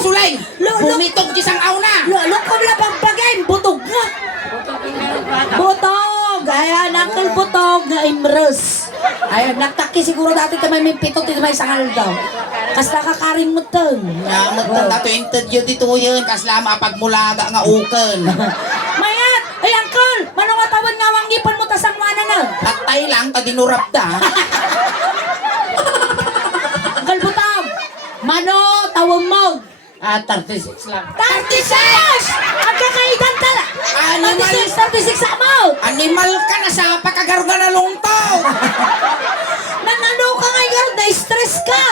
sulay. Bumitog di sang aw na. Lukom na pagbagay, butog nga. Butog! Ayan, Uncle Butog na imres. Ayan, nagtaki siguro dati kamay may pito, tito may sangal daw. Kas nakakaring mo to. Magtanda to interview dito yun. Kaslama pagmulaga nga uken. Mayat! Ay, Uncle! Manong matawan nga wangipan mo tasang mana na. Tatay lang, tadinurap da. Uncle Butog! Mano, tawag mo! 36 lang. 36! Ang kakaidan tala! Animal. 36 mo! Animal ka na sa pagkagaruga na lungtong. Nanano ka ngayon, na-stress ka!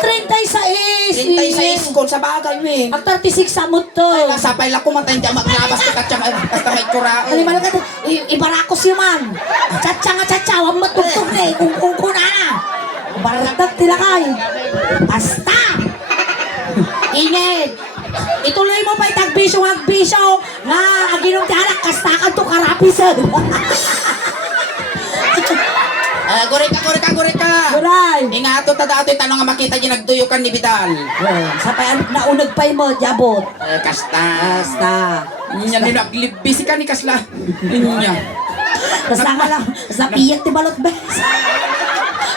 36! 36 ko sa bagay, men. Ang 36 sa mo to! Ay, nasapay lang kumatay dyan, maglabas ka katsya, basta may kura. Ano ba ka? Ibarakos yun, man! Tsatsa nga tsatsa, wag matugtog na eh, kung kuna na! Baratak tila kay! Basta! Ingit! Ituloy mo pa itagbisyo nga aginong tihanak kastakan to karapisan! Guri ka. Guray! Ingato ta dato tanong nga makita dyan nagduyukan ni Vidal. Sapay naunag pa mo, jabot! Kasta. Basta! Inya ni naglibisi ka ni kasla. Inya. Basta ka lang, basta piyat ti balot bes!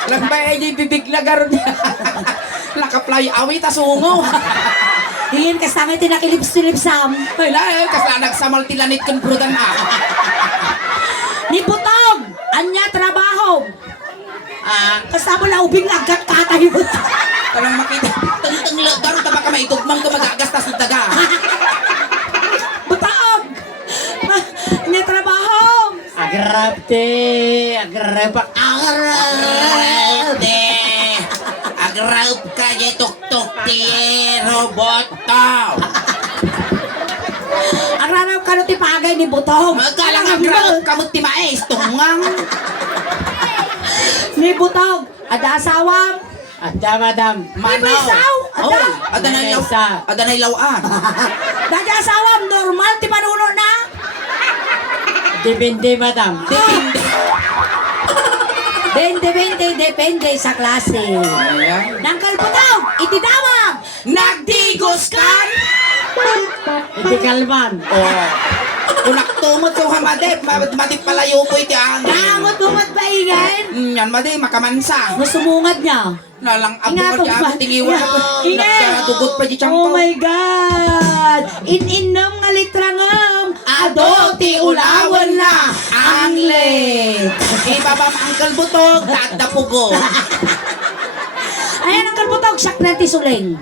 Lagbay di bibigla garon. Nakaplay awit asungo. Hingin ka sa amin tinakilipsilipsam! Ay la, kasla nagsamal tilanit kun brudan a. Ni Butog! Anya trabaho! Kasama na ubing agad katayo mo. Tanong makita. Tenteng le garon ta baka maitugmang ka magagastas sa daga. Butog! Anya trabaho! Agrapte, agrapak. Agraup ka ye tuk-tuk ti robot tao. Ang raraw ka ti pagay ni Butog! Magalang agraup ka mo ti mais tungang. Ni Butog! Ada asawang! Ada madam. Ipisaw! Ada! Adanay lawaan. Ada asawang! Normal ti panuno na! Depende madam. Depende sa klase. Ayan. Nangkal Butog! Itidawag! Nagdigos kan? Hindi kalman. Unak tumot yung hamadip. Madip palayo po iti ang. Nangot umat ba ingin? Yan madi, makamansa. Masumungad niya. Nalang abo Ingat pa di pa. ako tingiwan ako. Ingat. Nagkadugot pa di Oh champo. my God! Ininom nga litrangam! Ado ti ulawan na ang le. Ibaba ma Uncle Butog, tatapugo. Ayan ang kalbutog, sak na ti suling.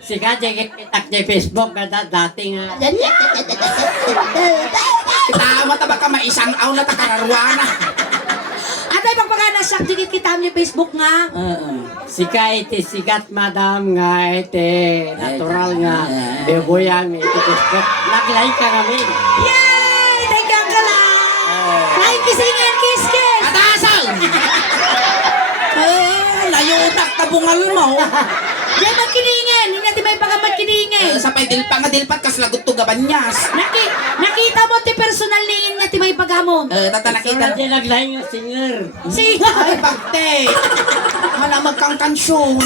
Sika tak di Facebook kada dati nga. Tama ta baka maisang aw na takararwana. Atay pagpagana sak dikit kita ni Facebook nga. Sika iti sikat madam nga iti natural nga beboyang iti Facebook. Naglay ka kami. Yay! Thank you, Uncle! Ay, kisingin, kiss! Atasan! Layutak tabungal mo. Yan magkiningin! Hindi natin may pagkamatkiningin! Sa pay dilpat kas lagot to gabanyas. Nakita mo ti personal ningin nga ti may paghamon. Tata nakita. Di naglay nga singer. Ay, bakte. Mana magkangkansyon.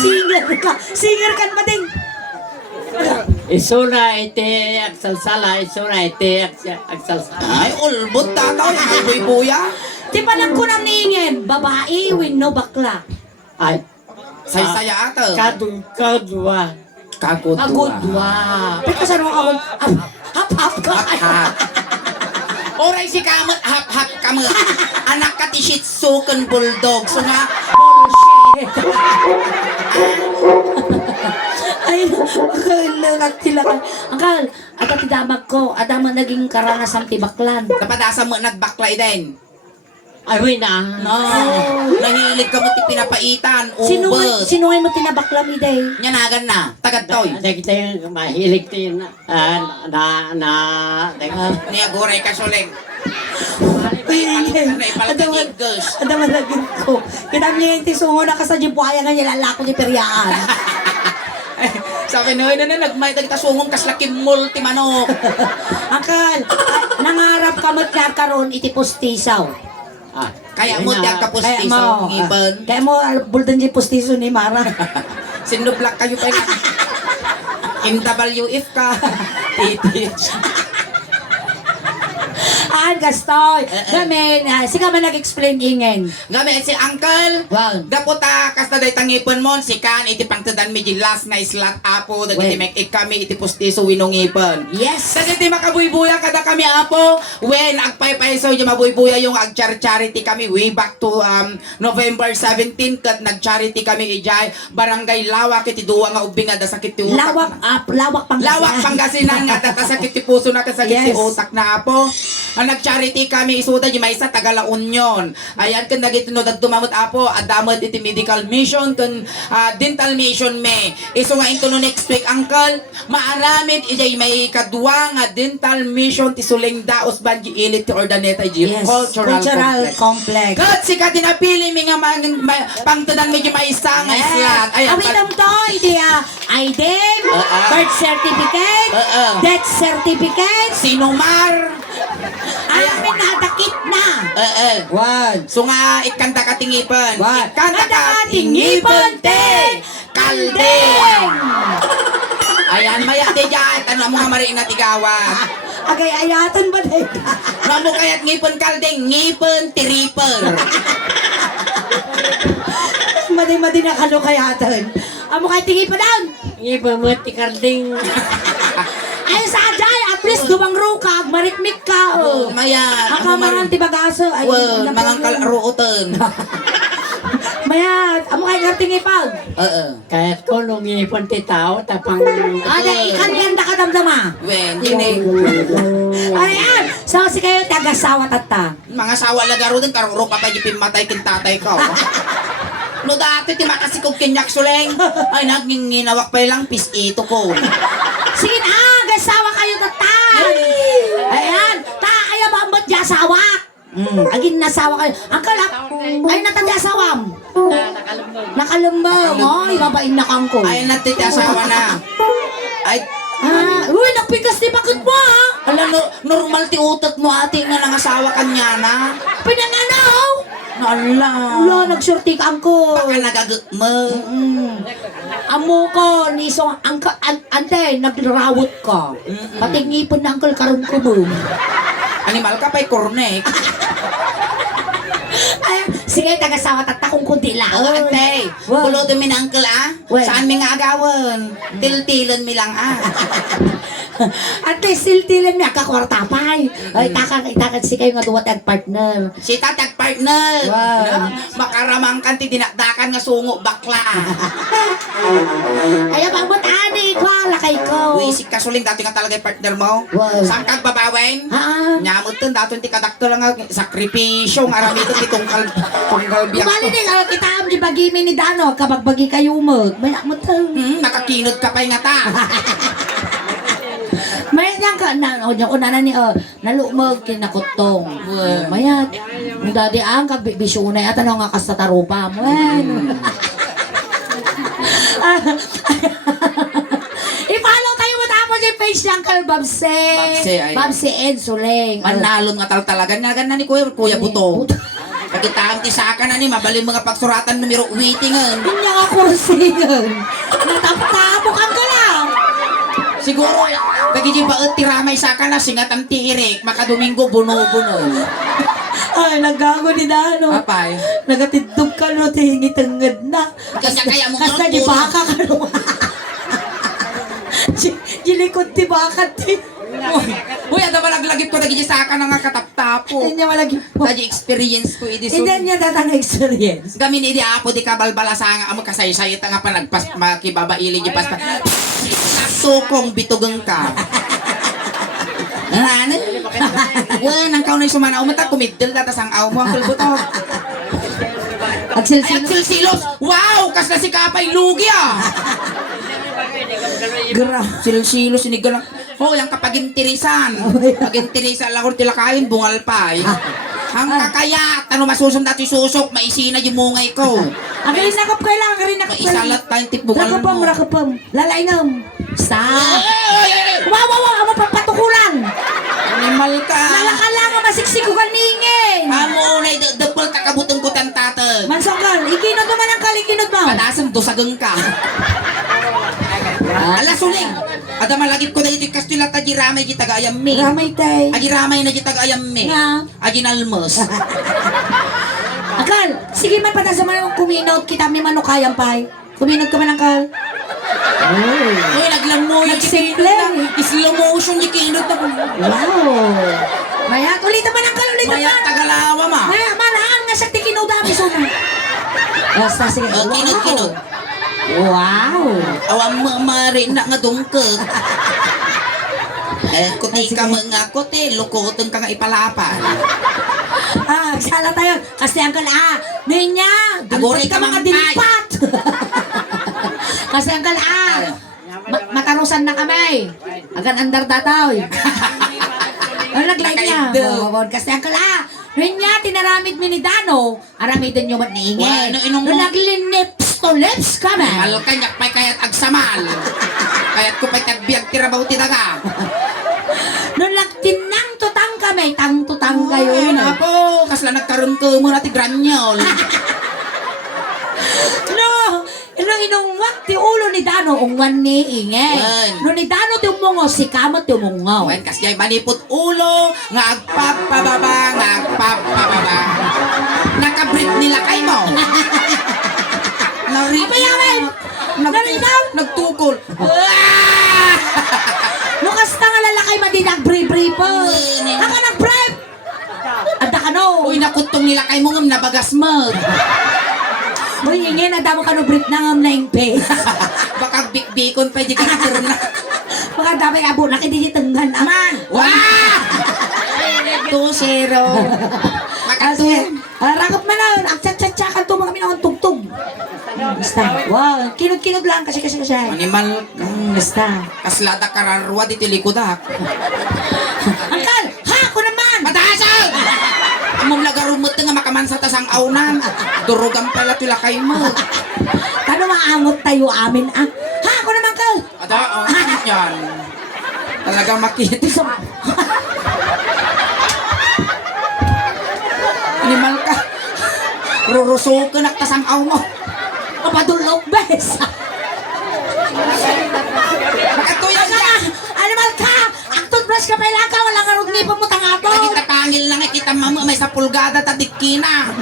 Singer kan mating. Isura iti agsalsala, isura iti agsalsala. Ay, ulbot tataw. Ay, buya. Ti panagkunam ningin, babae, winno bakla. Ay, Say-saya ato. kadwa. Agudwa. Pero kasano ako, hap-hap ka. Oray si kamot, hap-hap kamot. Anak ka ti Shih Tzu kun bulldog. So nga, Ay, nagtilakan. Angkal, at tidamag ko, adama naging karanasan ti baklan. napadasa mo nagbaklay din. Ay, wina. No. Nahilig ka mo ti pinapaitan. Sino Ubus. nga mo tinabaklam ide? Nyanagan na. Tagadtoy. Ada kita yung mahilig tayo Niya guray ka suling. Adaman, adaman lagi ko. Kinam niya yung tisungo na kasadyo buhaya nga niya lalako ni Periaan. Sabi na nagmay tagtasungong kaslakim multi manok. Angkal, nangarap ka mo't karon iti pustisaw. Kaya mo tiyak ka pustiso, giban. Kaya mo, buldan di pustiso ni Mara. Sinublak kayo pa yun. MWF ka. Titich. Gastoy. Gamin, sige man nag-explain ingen. Gamit si Uncle. Wow. Daputa, kasta day tangipon mo, si Kan, iti pangtadan medyo last na islat apo, dagiti Well. mek kami, iti pustiso winungipon. Yes. Dagiti makabuybuya kada kami apo, when agpaypayso yung mabuybuya yung ag-charity kami way back to November 17, kat nag-charity kami ijay, barangay Lawak, iti duwa nga ubinga da sakit ti utak. Lawak Pangasinan. Lawak Pangasinan nga tatasakit ti puso na kasakit ti Yes. utak na apo. Ang nag-charity kami isuda di may isa taga La Union. Ayan kan nagitunod at dumamot apo adamot iti medical mission kan dental mission me. Iso nga into no next week uncle maaramid ijay may kadwa nga dental mission ti Suling Daos Banji Ilit ti Ordaneta Yes. Cultural Complex. God, si katinapili mi nga pangtadan medyo may isa nga islat. Ayan, Awitam to, iti ID, birth certificate, death certificate, Sinumar. amin nadakit na. One. So nga, ikanta ka tingipan. What? Ikanta ka tingipan, te! Kaldeng! Ayan, maya de dyan. Ano mo nga mariing na tigawan? Agay ayatan ba na ito? Ano mo kaya't ngipon kaldeng? Ngipon tiriper. Madi na kalukayatan. Amo kay tingi pa down. Iba mo ti Karding. Ay sa ajay, at least dumang rukag, marikmik ka. Maya. Aka marang tibagaso. Ay, Well, napag- mga kalaruotan. Maya, amo kay tingi pa. Kahit ko nung ipon ti tao, tapang... Ay, ikan yan na kadamdama. Wen, yun eh. Ayan, so si kayo taga-sawa tata. Mga sawa lagaro din, karuro pa tayo pimatay kin tatay ko. No dati, ti makasikog kinyak suleng. Ay, nagninginawak pa lang, pis ito ko. Sige na, gasawa kayo tata. Ayan, ta kaya ba ambot di asawak? Agin nasawa kayo. Ang kalap, ay natandi asawam. Nakalambang, ay babain na kang ko. Ay, natitasawa na. Ay, Uy, nagpikas di bakit mo ha? ala, normal ti utot mo ate nga nangasawa kanya na. Pinanganaw. Ala. Wala, nagsurtik ang ko. Baka nagagot mo. Amo ko, nisong ante, nagrawot ka. Pati ngipon na angkol karon ko mo. Animal ka pa'y kornek. Ay, sige, taga-sawa tata kung kundi lang. Ate, Wow. bulodon mi na uncle ah. Well. Saan mi nga agawan? Tiltilon mi lang ah. Ate, siltilan niya kakwarta pay. Ay, takan si kayo nga duwat ang partner. Si tatag partner. Wow. Makaramang kan ti dinakdakan nga sungo bakla. Ay, abang ani ko, lakay ko. Wisik ka suling dati nga talaga yung partner mo. Wow. Saan kag babawen? Ha? Nyamot ton daton ti kadakto lang nga sakripisyo nga aramito ti tungkal biyak. Bali din, kita am di bagimi ni Dano, kabagbagi kayo mo. May mo to. Nakakinod ka pa'y nga ta. May nang ka na yung una na ni nalumog kinakutong. Mayat. Ang dadi ang kagbibisyo na yata nga kasatarupa mo. I-follow tayo mo tapos yung page ng Uncle Babse. Babse, ay. Babse Ed Suleng. Manalon nga talaga. Nagan na ni Kuya Buto. Pagkitaang ti saka na ni mabaling mga pagsuratan numero waitingan. Hindi nga kursingan. Nataptapok ang galang. Siguro, pagkiti ba tiramay saka na singatan ti Irik, makadomingo buno-buno. Ay, naggago ni Dano. Apay. Nagatidog ka no, tingitangad na. Kaya mo Kasta di baka ka no. Gilikod ti baka ti. Uy, ada malaglagip ko naging saka na nga kataptapo. Hindi niya malagi po. Tadi experience ko idi Hindi niya datang experience. Gamin idi apo di kabalbala sa nga amo kasay-say nga pa nagpas makibabaili di pas. Sukong bitugang ka. Ano? Wan, ang kaunay sumana umata kumidel data sang aw mo ang kulbuto. Silsilos. Wow, kas na si Kapay lugi ah. Gra, silsilos sinigalang. Oh, yang kapagintirisan. Pagintirisan lang kung tilakain, bungal pa. Ang kakaya, tanong masusum dati susok, maisina yung mungay ko. Ang rin nakap kailangan, ang rin nakap Maisalat tayong tipbungal Rakapam, mo. rakapam. Lalaingam. Sa. Ay! Wow, amo papatukulan. Animal ka. Nalakalangan masiksik ko kaningin. Amo na dapol kakabutong ko tantatag. Mansokal, ikinod naman ang kalikinod mo. Padasam dosagang ka. Ala suling. Ada malagip ko na ito kastila tagi ramay di taga ayam mi. Ramay tay. Agi ramay na di taga ayam mi. Nga. Agi nalmos. Akal, sige man patasa man ang kuminaut kita may manukayang pay. Kuminaut ka man Akal. Uy, naglangoy. Nagsimple. Slow motion yung kinot na. Wow. Maya, ulitan man Akal, ulitan Maya man. tagalawa ma. Maya, malahan nga sa tikinod dami suna. Basta sige. Kinot. Wow. Awang marin na nga dungkot. Kuti ka mga kote, lukotong ka nga ipalapan. Sala tayo. Kasi Uncle Ninya, Agore ka mga mang dilipat. Kasi Uncle matarusan na kami. Agan andar dataw. Ano nag-like niya? Nakaigdo. Kasi Uncle Ninya, tinaramid mi ni Dano. Aramidin nyo mat niingay. Wala, inong mo. Naglinips to lips kami. Malo kanyak pa'y kayat agsamal. Kayat ko pa'y tagbiag tirabaw tinaga. Nung nagtinang tutang kami, tang-tutang kayo. Ayun ako, kasla nagkaroon ko muna ti granyol. No, inungwak ti ulo ni Dano, ungwan ni Ingay. Yan. No ni Dano ti umungo, si Kamot ti umungaw. Wen kasya'y manipot ulo, nga agpapababa. Nakabrit nila kay mo. Apayawan! Narinaw! Nagtukol. Lukas na nga lalakay madin nag-brief-brief po. Haka nag-brief! Ada ka no. Uy, nakutong nila kay mo ngam nabagas mo. Uy, ingay na damo ka no brief na ngam na yung face. Baka bikbikon pa di ka na. Baka dami abo, nakidijitenggan aman. Wah! 2-0. Kasi, rakap man na, ang tsa-tsa-tsakan to mga minangang tugtog. Basta, wow, kinod-kinod lang kasi. Animal, Basta. kaslada kararwa di tilikudak. Angkal, ha, ako naman! Mataasag! Among lagarumot nga makaman sa tasang aunan. Durugan pala tula kay mo. Kano maamot tayo amin, Ha, ako naman, Kal! Ada, yan. Talagang makita sa... Animal ka. Ruruso ka tasang aw mo. Papadulog, bes! Makatuyan ka. Animal ka! Ang toothbrush ka pala ka, walang arugni pa mo tangato! Kita pangil lang kita mamo may sa pulgada tadikina.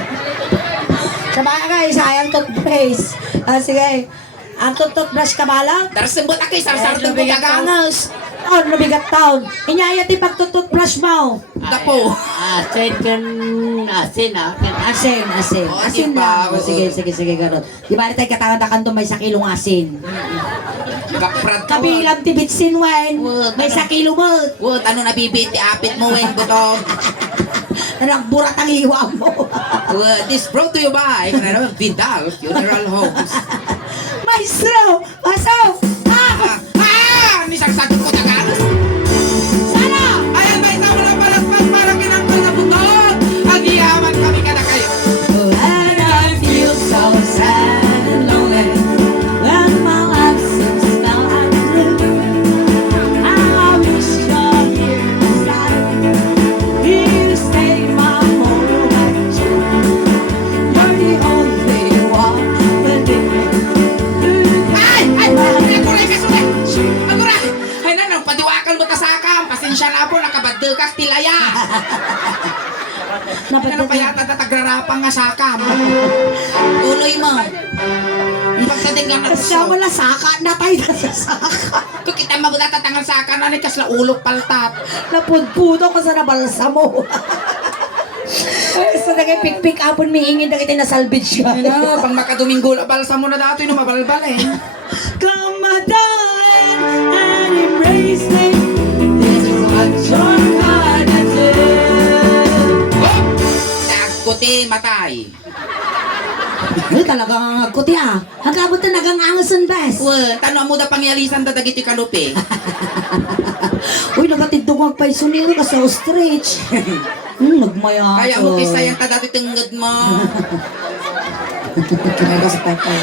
Sa bagay, sayang toothbrush. Sige. Ang toothbrush ka bala? Darsembot ako sarsar ng bugagangas. Taon, nabigat taon. Inyayat yung pagtutoothbrush mo. Dapo. Asin kan asin Asin. Oh, Asin diba? lang. Sige, garot. Di ba tayo katangan-takan to may 1 kilong asin? Gaprad ka. Kabilang tibitsin, Wen. May 1 kilo mo. Wot, ano nabibiti apit mo wen butog. Ano ang burat ang iwa mo? This brought to you by Vidal Funeral Homes. Maestro! Pasok! Ni sarsado ko taganos. Sana! Ayan ba isang wala palaspas para kinangkol na butog. Agiyaman kami ka na kayo. And I feel so sad and lonely when my life seems now I'm blue. I wish you're here beside me. Here to stay my whole life too. You're the only one within me. Ay! Naguray ka sulit! Naguray! Ay nanong, padiwakan mo tasakam. Pasensya na po, nakabaddo ka tilaya. Ano pa yata tatagrarapang nga sakam? Tuloy mo. Ang pagsating nga Siya nagso. wala saka, natay na sa saka. Kung kita mabuta tatangan saka na kasla ulok paltat. Napudpudo ko sa nabalsa mo. Sa nagay pik-pik apon miingin na kita na salvage ka. Ano, pang makadomingo, balsa mo na dati no mabalbal eh. Come my darling and embrace me. This is what you're gonna do. Kuti matay. Ay, talagang kuti Hagabot na nagang angasan bes. Well, tanong mo da pangyalisan da dagiti kalupi. Uy, nagatidong magpay sunil ka sa ostrich. Nagmaya Kaya mo kisayang ka dati tinggad mo. Kaya ka sa pepe.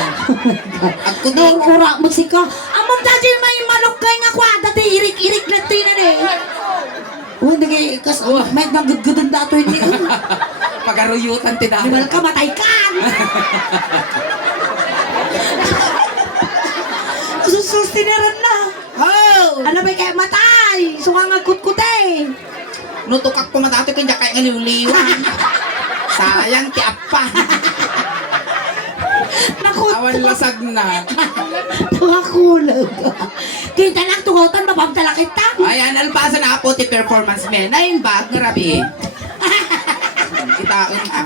At kuti. Nung ura mo si ka. Amam dati may manok kay nga kwa. Dati irik-irik na tinan eh. Uy, nagay kas. May nagagudun dato yun eh. Pagaruyutan ti dati. Animal ka, matay ka! Susustinaran na! Ano ba kaya matay? Sukang agkut-kutay. Nutukak ko matato kanya kaya nga liwliwan. Sayang ti apa. Naku, Awan lasag na. tukakulag. Kita lang tugotan, mapamtala kita. Ayan, alpasa na po ti performance men. Ayun ba? Ngarabi. Kitaon ka.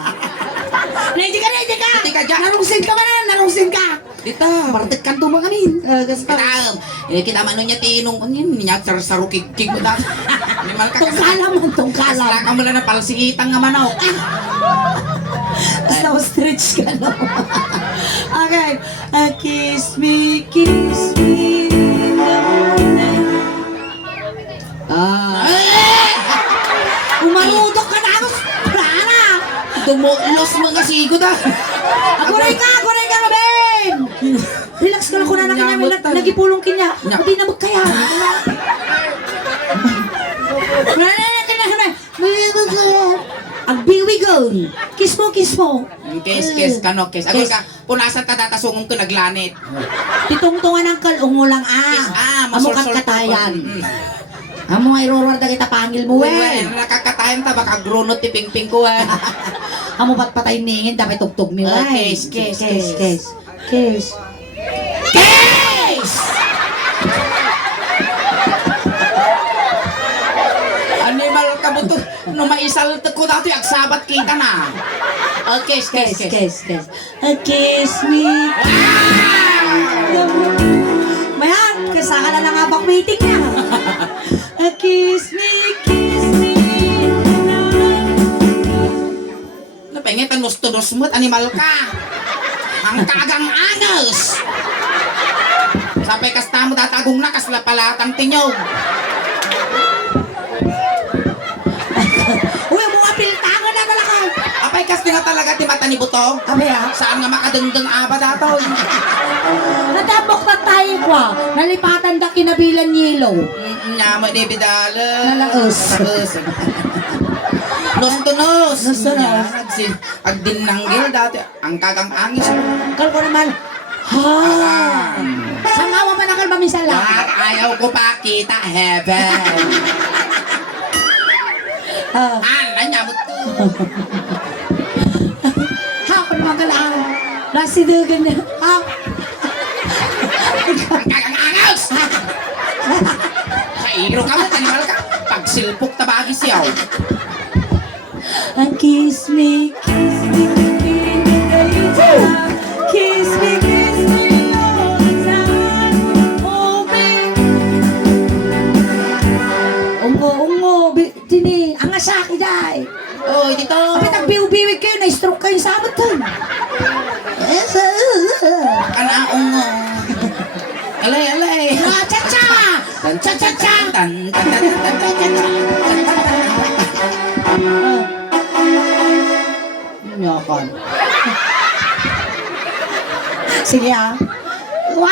Hindi ka. Hindi ka dyan. Narungsin ka man, narungsin ka. Dito. Martit ka tumangamin. Kitaon. Kita man nun niya tinong. Ano yun? Niya sarukig-kig mo dati. Animal ka kasi. Tungkala man, tungkala. Kasla ka mo lang na palsiitang nga manok. Basta stretch ka no. Okay. Kiss me in the morning. Umarudok ka na ako. Prana. Dumulos mga sigod ah. Aguray ka, Ben. Relax ka lang ko na namin nagipulong kinya. Pati na magkaya. Ang biwigon. Kiss mo. Kes, kano, kes. Agos ka, punasan ta datasungong ko naglanit. Titungtungan ang kalungo lang Amukat katayan. Amo nga irororda kita pangil mo Well, nakakatayan ta, baka grunot ti pingping ko eh. Amo ba't patay ningin, dapat tugtog mi Kes. Kiss. Animal ka mo to. No maisal ko dati, agsabat kita na. Kes. Kiss me. Mayan, kasaka na lang abang meeting niya. Kiss me. Napengit ang nustunos mo't animal ka. Ang kagang angas. Sapay kasta mo datagong na kasla palatang tinyog. Uy, mga piltangan na talaga. Apay kas na talaga ti mata ni Buto. Abaya. Saan nga makadengdeng aba dato? Nadabok na tayo kwa. Nalipatan da kinabilan yelo. Nyamo di bidala. Nalaos. Nos. Nos. Agdinanggil dati. Ang kagang angis. Kal ko naman. Ha. Sangawa man akal mamisala. At ayaw ko pa kita heaven. Nyamot ko. Ha, ako naman kalaan. Nasidugan niya. Ha. Ang kagang angis. Kairo ka mo, animal ka. Pagsilpok tabagi siyaw. And kiss me in the daytime. Kiss me all the time. Oh, baby. Ungo, tini, ang asaki day. Oh, dito. Kapit ang biw-biwig kayo, na-stroke kayo sa amat dun. Kanaong mo. Alay. Cha-cha! Cha-cha-cha! Nyakan. Sige Wow!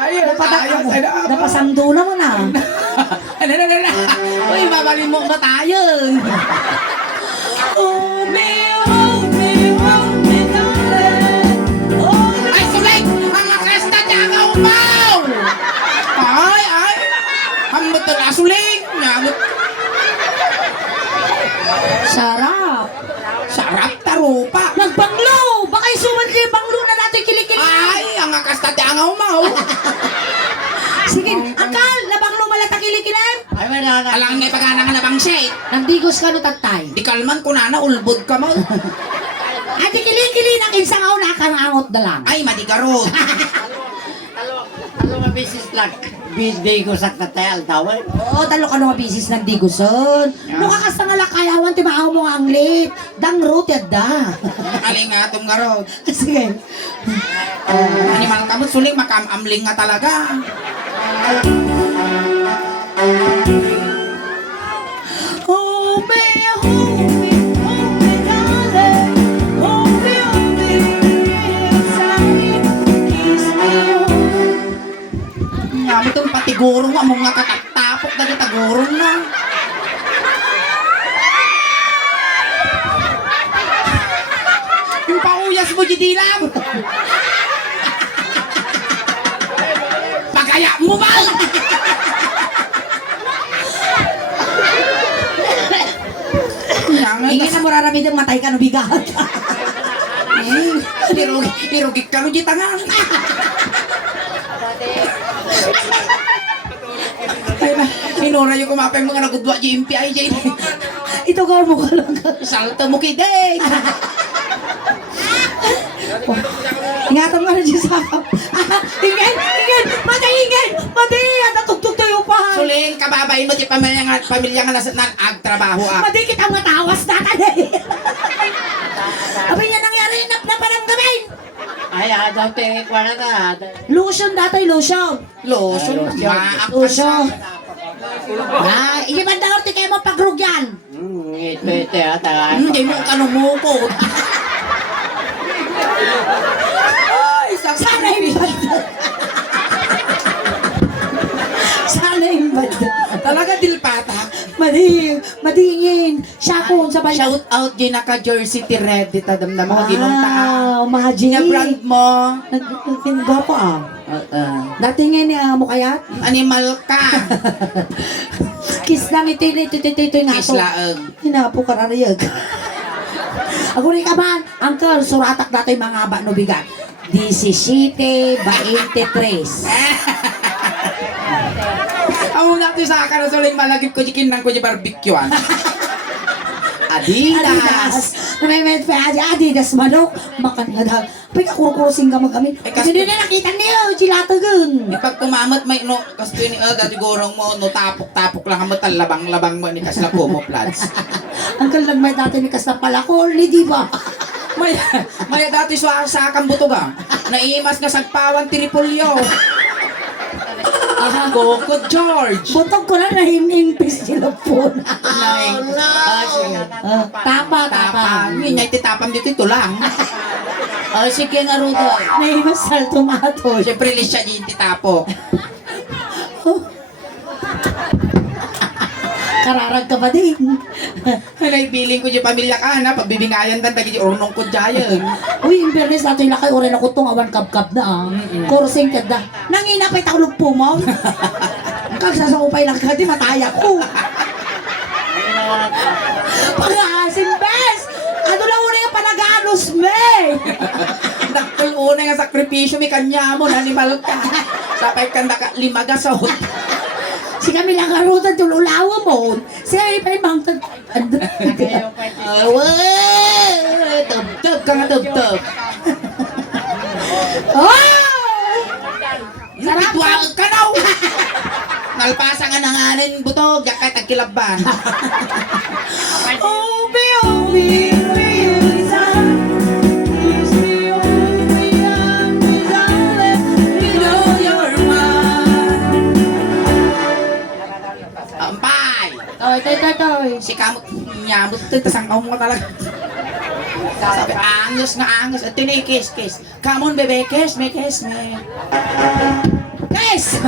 Ayun, Napasangdo na mo na. Ano. Uy, mabalimok na tayo. Oh, hold me, darling. Oh, Ay, sulig! Ang kresta niya ang umaw! Ay! Hamot na sulig! Nyamot. sarap. Sarap tarupa. Nagbanglo! Baka isuman kayo banglo na natin kilikili. Ay, ang kresta niya ang umaw. Sige, akal, nabanglo malata kilikilan. Ay, may nana. Alang may pagana nga na bang shake. Nagdigos ka no tatay. Di kalman ko na ulbod ka mo. Ate kilikili ng isang aw nakangangot na lang. Ay, madigarot. Talo nga bisis lang. Bisday ko sa tatayal tawag. Oo, talo ka nung bisis ng diguson. Nung kakasta nga lakayawan, timaaw mo nga ang late. Dang root yadda. Aling nga itong garot. Sige. Animal ka mo, suling makamamling nga talaga. Hold me, darling. Hold me inside. Kiss me. Nga mo itong patigurong, ang mga katatapok na kitagurong na. Yung pauyas mo, Jidilam! Pagkaya mo ba? Ingin na mo raramid ang matay ka no bigat. Irugik ka no di tangan. Ay na, inora yung kumapay mga nagudwa di impiay di. Ito ka mo ka lang. Salta mo kideng. Ingatan mo na dyan sa akap. Ingin! Madi! Natugtog tayo pa. Suling kababay mo di pamilya nga nasa agtrabaho ah. Madi kita matawas na ka na eh. Abay niya nangyari na parang gawin. Ay, daw te, wala na. Lotion datay, lotion. Lotion. Lotion. Hindi man daw ti kayo mapagrug yan. Ito, ata. Hindi mo kanumukot. Ay, Sana yung banda. Sana yung banda. talaga dilpata. Madingin. Siya ko sa banda. Shout out din naka jersey ti red dita damdam mo ginunta. Wow, imagine. Nga brand mo. Nagtinda po ah. Dati nga niya mo kayat? Animal ka. Kiss lang ito nga to. Kislaag. Hinapo ka nariyag. Ako rin ka man, Uncle, suratak dati mga haba no bigat. 17, 23. Amo natin sa akin na suling malagip ko jikin ng ko di barbecuean. Adidas. Na may med pa Adidas manok. Makan nga daw. Pag kukurusing ka mag-amin. Kasi hindi na nakita niyo, chilatagun. Pag pumamot may no kasto ni dati gorong mo no tapok lang mo labang mo ni kasla po mo plants. Uncle, nagmay dati ni Kasna pala ko, di ba? May dati sa kang butuga. Naimas nga sagpawan tiripolyo. Coco George. Butog ko na nahimpis sila po na. Tapa. Yun niya ititapam dito ito lang. Sige nga, Rudo. Nahimas sal tomato. Siyempre lisya din titapok. Kararag ka ba din? Naibiling ko yung pamilya ka na pagbibingayan dan tagi ornong ko dyan. Uy, in fairness natin lakay orin ako itong awan kap-kap na ah. Kurusing ka na. Nanginapay takulog po mo. Kagsasakupay lang ka, di mataya ko. Pag-aasin, bes! Ano lang una yung panagalos, me? Nakul una nga sakripisyo may kanya mo, animal ka. Sapay ka naka limagasot. Si kami lang karutan tululawa mo. Si kami pa yung mga Tub-tub ka nga tub-tub. Sarap ka na! Nalpasa nga nanganin butog, yakay tagkilaban. Ampay! Toy. Si kamot nyamot to, tasang mo talaga. Sabi, angus. At tinikis. Come on, bebe, kiss me. Kes!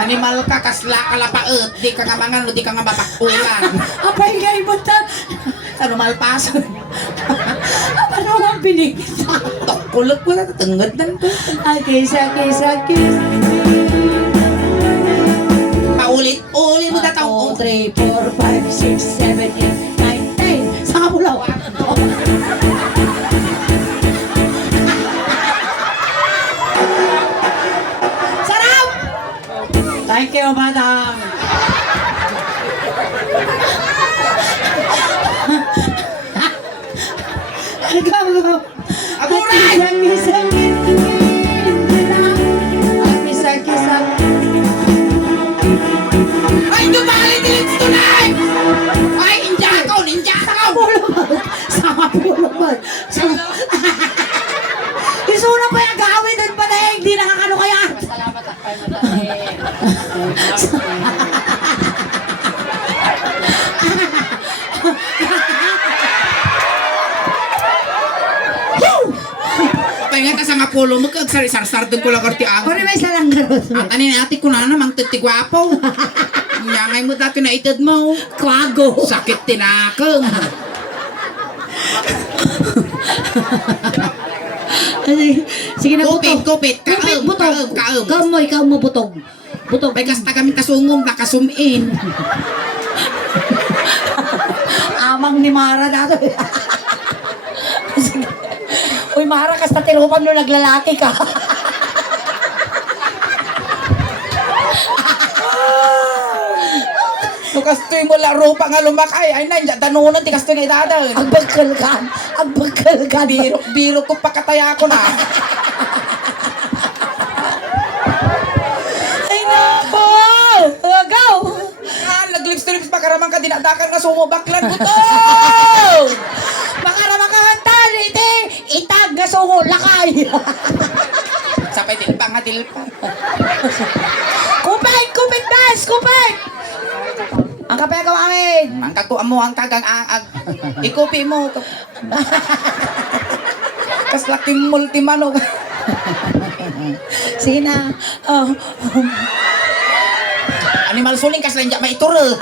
Animal ka, kasla ka lapaet. Di ka nga mangan, di ka nga mapakulan. Apay nga imunta. Ano malpasan? Ano ang binigis? Kulot ko na, tatangad lang ko. Kiss. Paulit mo na 1, 2, 3, 4, 5, 6, 7, 8, 9, 10. Saka pulaw. Sarap! Thank you, madam. Aguray! Ay, dumali din tonight! Ay, ninja ako! Sama pulaw. Isuna pa yung gawin doon pa na hindi nakakano kaya. Salamat akay, madam. Pahinga ka sa nga polo mo, kagsari-sarsar doon ko lang karti ako. Kung may salang garot. At anin ati ko na namang titigwapo. Nyangay mo dati na itad mo. Kwago. Sakit tinakang. Sige na, butog. Kupit. Kupit, butog. Kaam. Ikaw mo butog. Butog. May kasta kami kasungong nakasumin. Amang ni Mara dato. Sige. Uy, Mara, kas na tinupan no naglalaki ka. No kastoy mo laro pa nga lumakay. Ay na, tanunan, di kastoy nga idadal. Ang bagkalkan. Ang bagkalkan. Biro ko pakataya ko na. Ay, nako. Agaw. Naglips-lips pa karamang ka dinadakan nga sumubaklan buto. Makaramang kahantan. Ite. Itag nga sungo. Lakay. Sapay tilpa nga tilpa. Kupit. Kupit, guys. Kupit. Ang kape ko amin. Ang kakuha mo, ang kagang aag. Ikupi mo. Kas laking multimano. Sige na. Oh. Animal suling kas lang dyan maituro.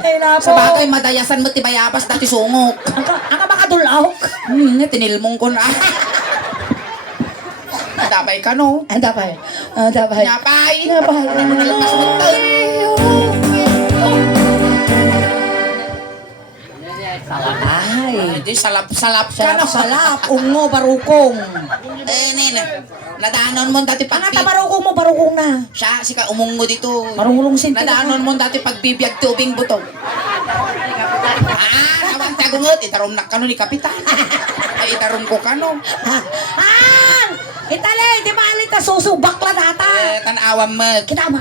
Ay, napo. Sa bagay, madayasan mo tibayabas dati sungok. Ang makadulawak. Tinilmong ko na. Dabay ka, no? Ang dapay. Ang dapay. Napay. Napay. Ano mo nalapas mo ito? Ay. Di salap-salap ka, no? Salap. Ungo, barukong. Nina. Nadaanon mo dati Ang pag... ata barukong mo, barukong na. Siya, sika, umungo dito. Marunong sin. Nadaanon mo dati pagbibiyag tubing butog. Nawang tagungot. Itarom na kano ni Kapitan. Ay, itarom ko kano. Ah! Itali, di maalita susubak la data. Tanawang mo. Kinama.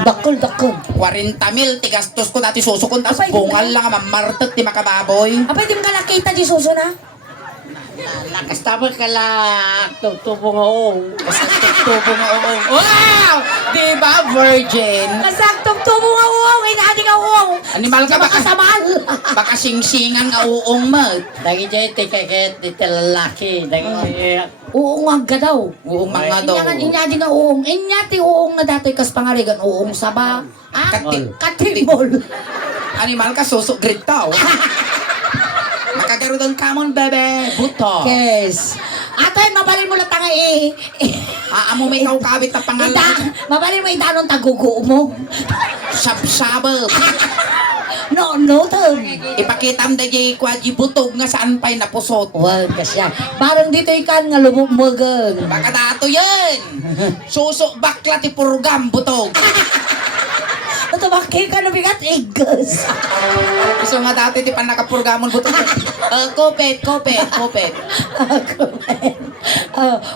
Dakol, dakol. 40 mil, tigastos ko dati susukon. Tapos Abay, bungal lang, mamartot, di makababoy. Apa, di mo ka nakita di suso na? Nakastama ka lang. Tutubo nga Basta tubo na uong. Wow! Di ba, virgin? Kasaktong tubo nga uong, inadi nga uong. Animal ka, baka, Makasamal. baka sing-singan nga uong mo. Dagi dyan, tikakit, di lalaki. Dagi Uong ang gadaw. Uong mga daw. Inadi nga uong. Inyati uong na dato'y kas pangarigan. Uong saba. Ah, katimol. Animal ka, susok grid tao. Nakagaro doon ka mon, bebe. Buto. Yes. Ate, mabalin mo lang tanga eh. Amo may kaukabit na pangalan. Mabalin mo itanong tagugo mo. Sab-sabab. No, no, tol. Ipakita mo dahil kwadji butog nga saan pa'y napusot. Wag kasya. Parang dito ikan nga lumumugang. Baka dato yan. Susok bakla ti purgam butog. Ito bakit ka nabigat igas. Gusto nga dati di pa nakapurgamon butog. Kopet.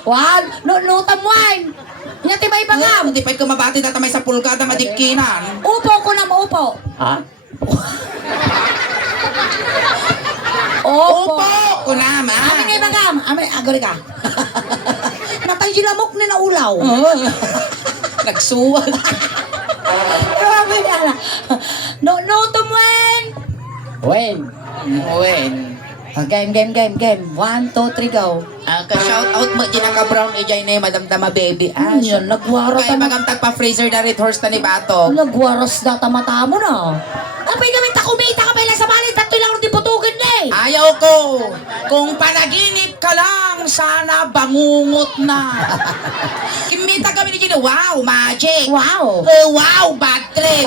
Wan, nutam wine. Nyati ba ibangam? Hindi pa'y kumabati na tamay sa pulgada nga dikinan. Upo ko na maupo. Ha? Opo. Kunama. Amin nga ibangam. Amin, agori ka. Natay silamok ni na ulaw. Nagsuwag. Grabe na. No, tumwen. Wen. Wen. Game. 1, 2, 3, go. Ka-shout out mo din ka brown ejay na madamdama baby. Yan, nagwara Kaya tama. magam pa freezer na red horse ta ni Bato. Nagwaras na tama mo na. Apay kami takumita ka pala sa balit at lang di putugan na eh. Ayaw ko. Kung panaginip ka lang, sana bangungot na. Kimita kami ni Gino. Wow, magic. Wow. Wow, bad trip.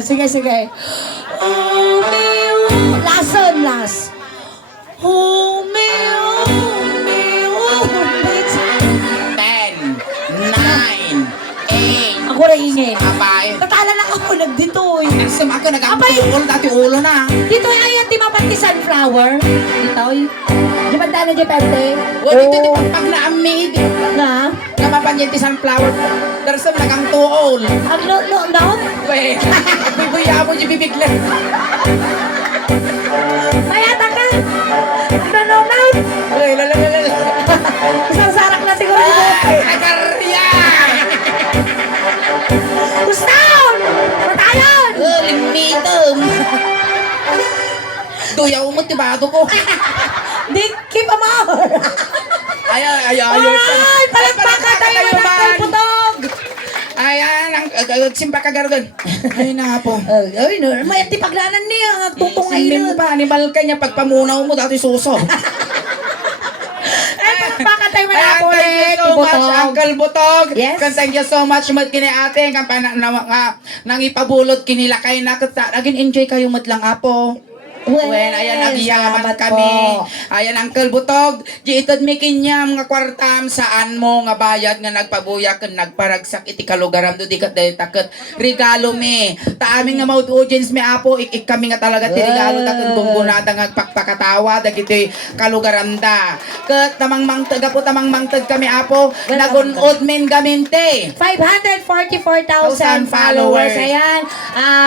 Sige. Last. Humeo. 10, 9, 8. Ako rin ingay. Abay. Tatala lang ako nagditoy. Nagsam ako nag-ampul. Dati ulo na. Dito ay ayan, di mapati sunflower. Dito ay. Di ba dana di pente? Wala dito di pag naamid. Na? Namapanyan ti sunflower. Darsam nagang tuol. Ang no? Weh, bibuya mo di bibigla. Mayata ka. No. Weh, lala. Isang sarak na siguro ito. Nagarya! Gustaw! Matayon! Limitom. Duyaw mo tibado ko. Di, keep a more. Ay. Ay, palakpakan tayo ng putog. Ayan, simpa ka garoon. Ay na po. Ay, no, may ati paglanan niya. Tutong Simbing ngayon. pa, animal ka niya pagpamunaw mo dati suso. Ay, tayo Ayan, manako thank ulit. you so much, Uncle Butog. Yes. Kan thank you so much mat kini ate kan nang ipabulot kinila kay nagin enjoy kayo mat lang apo. Well, ayan, nagiyaman salamat kami. po. Ayan, Uncle Butog. Di itad mi kinyam nga kwartam saan mo nga bayad nga nagpabuya kan nagparagsak iti kalugaram do di kat dahil takot regalo mi. Ta aming nga mouth audience mi apo ik kami nga talaga ti regalo takot gunggunada nga pagpakatawa dagiti kalugaram da. Ket tamang mangtag po tamang mangtag kami apo nagunod men gamente. 544,000 followers. Ayan.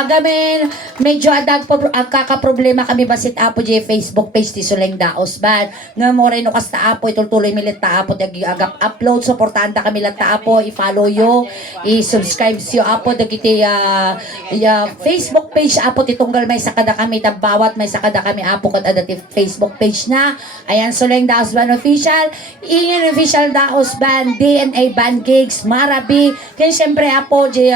Gamin, medyo adag po kakaproblema kami basit apo di Facebook page ti Suleng Daos Band. Nga mo rin kas ta apo ituloy milit ta apo dagi agap upload suportahan ta kami ta apo i-follow yo, i-subscribe yo apo dagiti Facebook page apo titunggal may sakada kami ta bawat may sakada kami apo kat adati Facebook page na. Ayan Suleng Daos Band official, ingin official Daos Band, DNA Band Gigs, Marabi. Kaya syempre apo di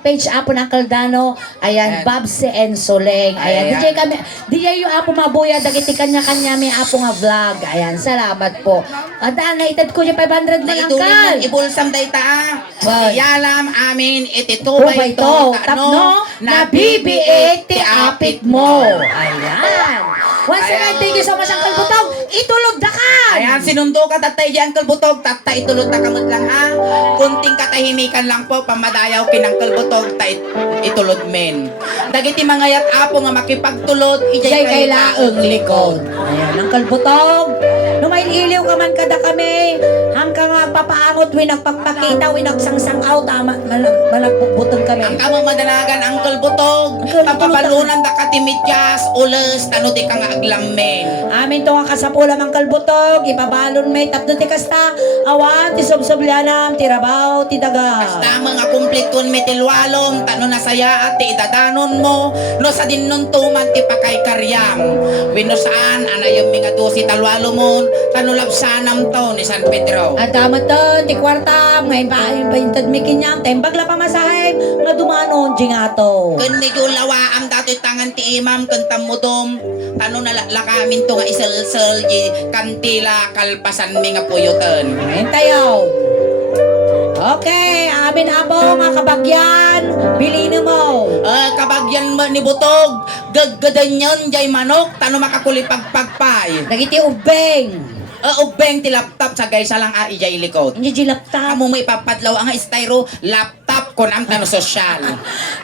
page apo ng Caldano. Ayan, Ayan. Babse and Soleng. Ayan, Ayan. DJ kami, DJ yung apo mabuya, dagiti kanya-kanya may apo nga vlog. Ayan, salamat po. At naitad ko yung 500 Na man ituloy angkal. ng ibulsam dayta. Bye. Iyalam amin iti Tubay tubay to, to tapno, nabibiit ti apit mo. Ayan. Once again, thank you so much, Uncle Butog. Itulog da ka! Ayan, sinundo ka tatay di Uncle Butog, tatay itulot na kamot lang ha. Kunting katahimikan lang po, pamadayaw kin Uncle Butog, itulod men. Dagiti mga yat apo nga makipagtulod, ijay Jay kailaang likod. Ayan, Uncle Butog. Numailiw ka man kada kami. Hanggang nga papaangot, winagpagpakita, winagsangsang-out. Malagputog kami. Ang kamong madalagan Uncle Butog, Uncle, papabalunan da katimityas, ules, tano di ka nga aglam men. Amin to nga kasapula mang kalbutog, ipabalon may tapno ti kasta, awan ti subsublyanam, ti rabaw, ti daga. Basta mga kumplitun may tilwalom, tano na saya at ti idadanon mo, no sa din nun tuman ti pakay karyam. Wino saan, anayong mga dosi talwalomon, tano labsanam to ni San Pedro. At damat to, ti kwarta, ngayon pa, bayintad mi kinyam, tayong bagla pa masahib, nga dumanon, jingato. Kun medyo lawaam dato'y tangan ti imam, kun tamudom, tano na lakamin to nga isel-sel, kantila, kalpasan mi nga puyutan. Ngayon tayo. Okay, amin abo, mga kabagyan, bilhin mo. Kabagyan mo ni Butog, gaggadan yun, jay manok, tano makakulipagpagpay. Nagiti ubeng. Ubeng ti laptop sa guys lang ijay likod. Hindi jilaptap. Amo may papadlaw ang styro laptop kon ang tano sosyal.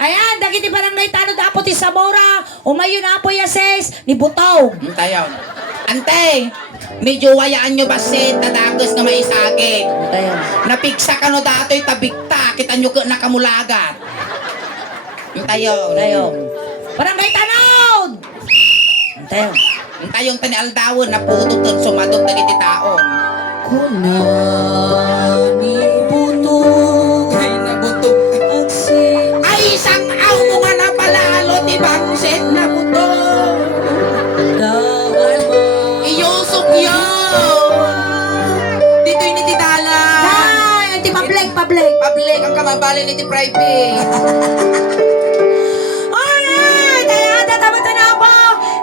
Ayan, dagiti barangay tanod apo ti Zamora. Umayon apo yases ni Butaw. Tayo. Ante, medyo wayaan nyo ba si tadagos nga may isagig. Tayo. Napigsa ka no dato'y tabigta, kita nyo ka nakamulagat. Tayo. Tayo. Barangay tanod. Tayo. Tayong tani aldawon na pututon sumadot na iti taon. Kunani butog Ay nabutog. agsi. Ay isang aw mo nga napalalo ti bangset na butog. Dahan mo. Iyusok yun! Dito'y ni Tidala! Ay, anti public. Public ang kamabali ni ti private! Alright, kaya tatamat na po.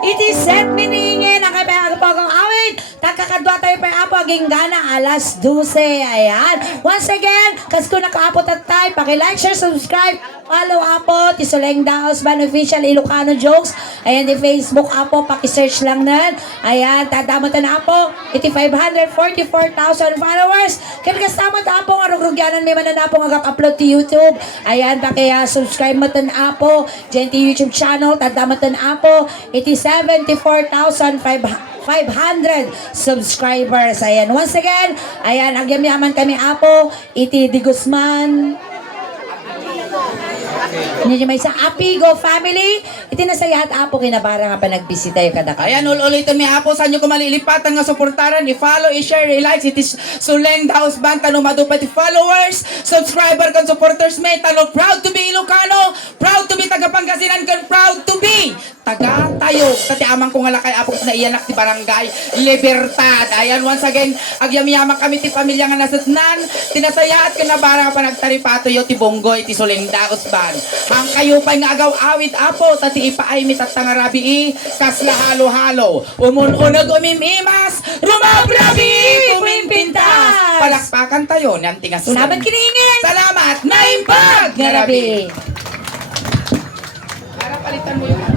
Iti set miningin ang kapagong awit. Takakadwa tayo pa apo aging gana alas 12. Ayan. Once again, kas ko nakaapot at tayo, paki-like, share, subscribe, follow apo, ti Suleng Daos Band Official Ilocano Jokes. Ayan, di Facebook apo, paki-search lang nan. Ayan, tadamot na apo. Iti 544,000 followers. Kaya kastamot apo, nga rugrugyanan may manan apo nga upload ti YouTube. Ayan, paki-subscribe mo tan apo. Diyan ti YouTube channel, tadamot na apo. Iti 74,500 subscribers. Ayan, once again, ayan, agyamyaman kami apo. Iti Di Guzman. Hindi may sa Apigo family. Iti nasayahat apo kinabara nga pa nagbisita yung kada ka. Ayan, ulitin mi hapo sa inyo kung malilipatan nga suportaran, i-follow, i-share, i-like, iti Suleng Daos Band, tanong madupati followers, subscriber kan supporters may, tanong proud to be Ilocano, proud to be taga Pangasinan, kan proud to be taga tayog tati amang ko nga lakay apok na iyanak ti barangay Libertad. Ayan, once again agyam-yaman kami ti pamilya nga nasutnan tinasayaat ka na barang pa nagtaripato yo ti bonggoy ti Solengda usban ang kayo pa'y nga agaw awit apo tati ipaay mi tatangarabi kasla halo-halo umununag umimimas rumabrabi puminpintas palakpakan tayo ng tingasunod. Sabat kiningin! Salamat! Naimbag! Garabi! Para palitan mo yung